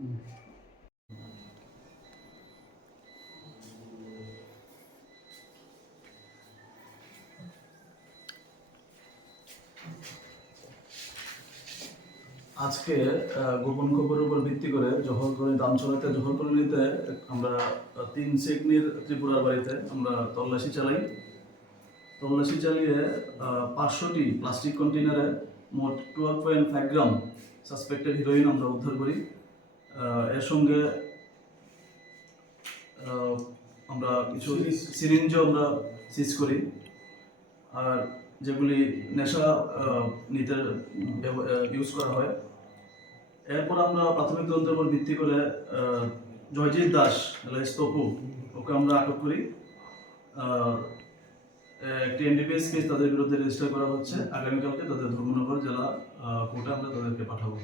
আজকে গোপন খবরের উপর ভিত্তি করে জহর কলোনি দামচলাতে জহর কলোনিতে আমরা তিন সেকনির ত্রিপুরার বাড়িতে আমরা তল্লাশি চালাই। তল্লাশি চালিয়ে পাঁচশোটি প্লাস্টিক কন্টেনারে মোট twelve point five gram suspected heroin আমরা উদ্ধার করি। এর সঙ্গে আমরা কিছু সিরিঞ্জও আমরা সিজ করি। আর যেগুলি নেশা নিতে ইউজ করা হয়। এরপর আমরা প্রাথমিক তদন্তের উপর ভিত্তি করে জয়জিৎ দাস এলাইস তপু ওকে আমরা আটক করি। একটি এনডিপিএস কেস তাদের বিরুদ্ধে রেজিস্টার করা হচ্ছে। আগামীকালকে তাদের ধর্মনগর জেলা কোর্টে আমরা তাদেরকে পাঠাবো।